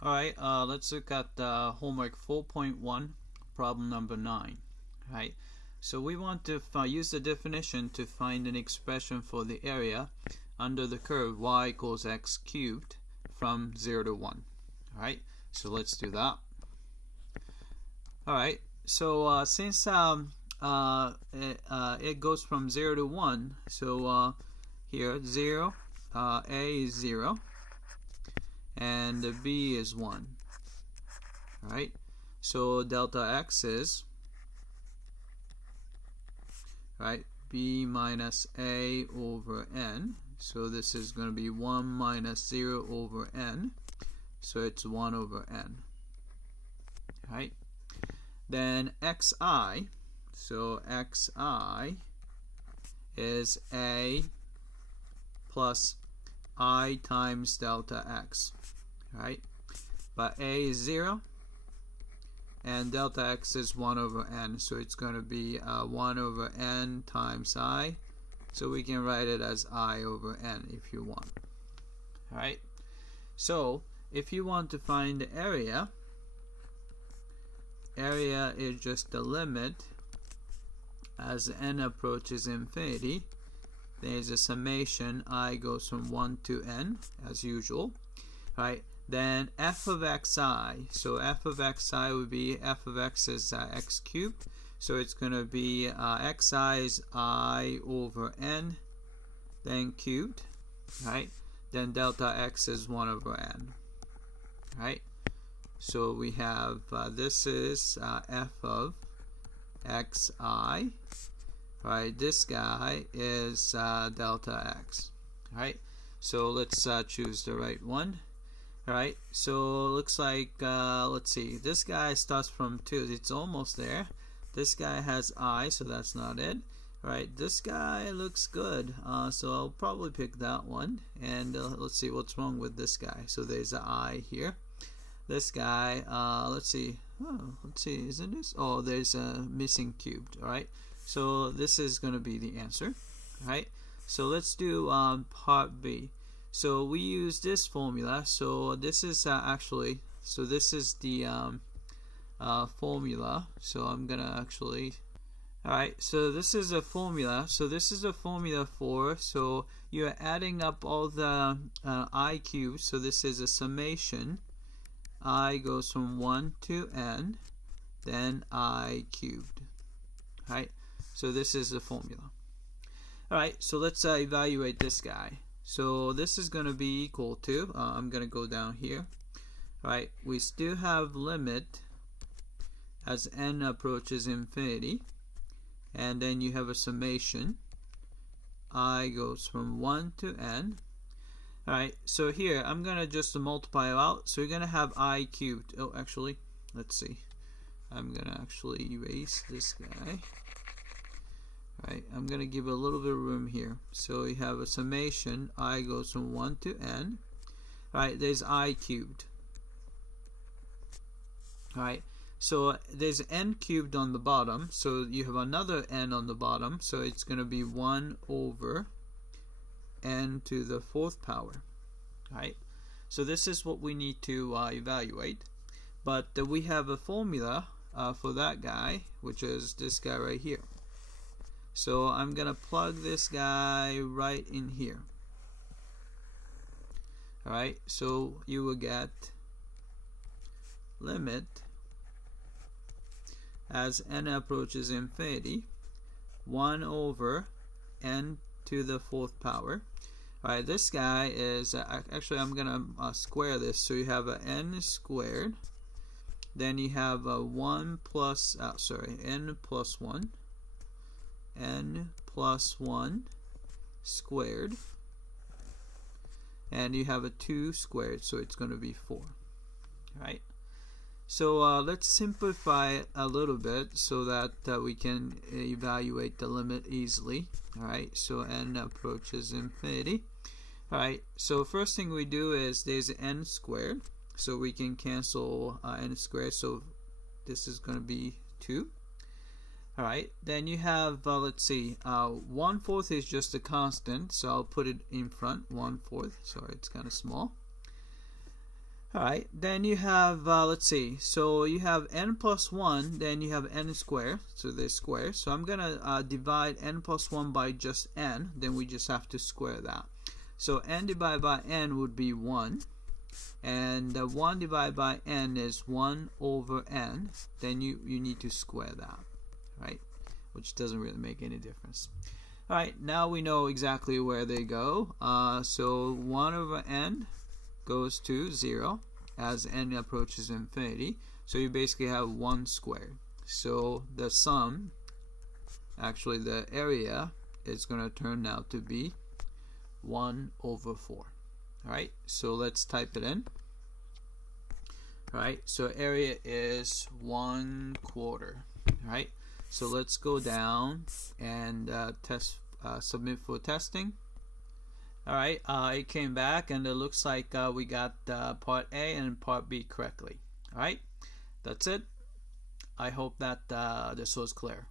Alright, let's look at homework 4.1, problem number 9. Right, so we want to use the definition to find an expression for the area under the curve y equals x cubed from 0 to 1. Alright, so let's do that. Alright, so since it goes from 0 to 1, so here 0, a is 0, and b is 1. Alright, so delta x is b minus a over n. So this is going to be 1 minus 0 over n. So it's 1 over n. Alright, then xi, so xi is a plus I times delta x. Right, but a is 0 and delta x is 1 over n, so it's going to be 1 over n times I, so we can write it as I over n if you want. Alright, so if you want to find the area is just the limit as n approaches infinity. There's a summation, I goes from 1 to n as usual. Right, then f of xi, so f of xi would be f of x is x cubed, so it's going to be xi is I over n, then cubed, right, then delta x is 1 over n. Right, so we have this is f of xi. Right, this guy is delta x. Right, so let's choose the right one. Alright, so looks like, let's see, this guy starts from 2, it's almost there. This guy has I, so that's not it. Alright, this guy looks good, so I'll probably pick that one. And let's see what's wrong with this guy. So there's an I here. This guy, let's see, isn't this? Oh, there's a missing cubed. Alright, so this is going to be the answer. Alright, so let's do part B. So we use this formula. So this is actually, so this is the formula. So I'm gonna actually, alright, so this is a formula. So this is a formula for, so you're adding up all the I cubed. So this is a summation. I goes from 1 to n, then I cubed. Alright, so this is the formula. Alright, so let's evaluate this guy. So this is going to be equal to, I'm going to go down here. Right, we still have limit as n approaches infinity, and then you have a summation. I goes from 1 to n. Alright, so here I'm going to just multiply out. So you're going to have I cubed. Oh, actually, let's see. I'm going to actually erase this guy. Right, I'm going to give a little bit of room here. So you have a summation, I goes from 1 to n. Right, there's I cubed. Right, so there's n cubed on the bottom, so you have another n on the bottom, so it's going to be 1 over n to the 4th power. Right, so this is what we need to evaluate. But we have a formula for that guy, which is this guy right here. So I'm going to plug this guy right in here. Alright, so you will get limit as n approaches infinity, 1 over n to the 4th power. Alright, this guy is, actually I'm going to square this. So you have a n squared, then you have a 1 plus, n plus 1. N plus 1 squared, and you have a 2 squared, so it's going to be 4. Alright, so let's simplify it a little bit so that we can evaluate the limit easily. Alright, so n approaches infinity. Alright, so first thing we do is there's n squared, so we can cancel n squared, so this is going to be 2. Alright, then you have, let's see, 1/4 is just a constant, so I'll put it in front, 1/4. Sorry, it's kind of small. Alright, then you have, let's see, so you have n plus 1, then you have n squared, so there's square. So I'm going to divide n plus 1 by just n, then we just have to square that. So n divided by n would be 1, and 1 divided by n is 1 over n, then you need to square that, right? Which doesn't really make any difference. Alright, now we know exactly where they go. So 1 over n goes to 0 as n approaches infinity. So you basically have 1 squared. So the sum, actually the area, is going to turn out to be 1 over 4. Alright, so let's type it in. Alright, so area is 1/4. Alright, so let's go down and submit for testing. Alright, it came back and it looks like we got part A and part B correctly. Alright, that's it. I hope that this was clear.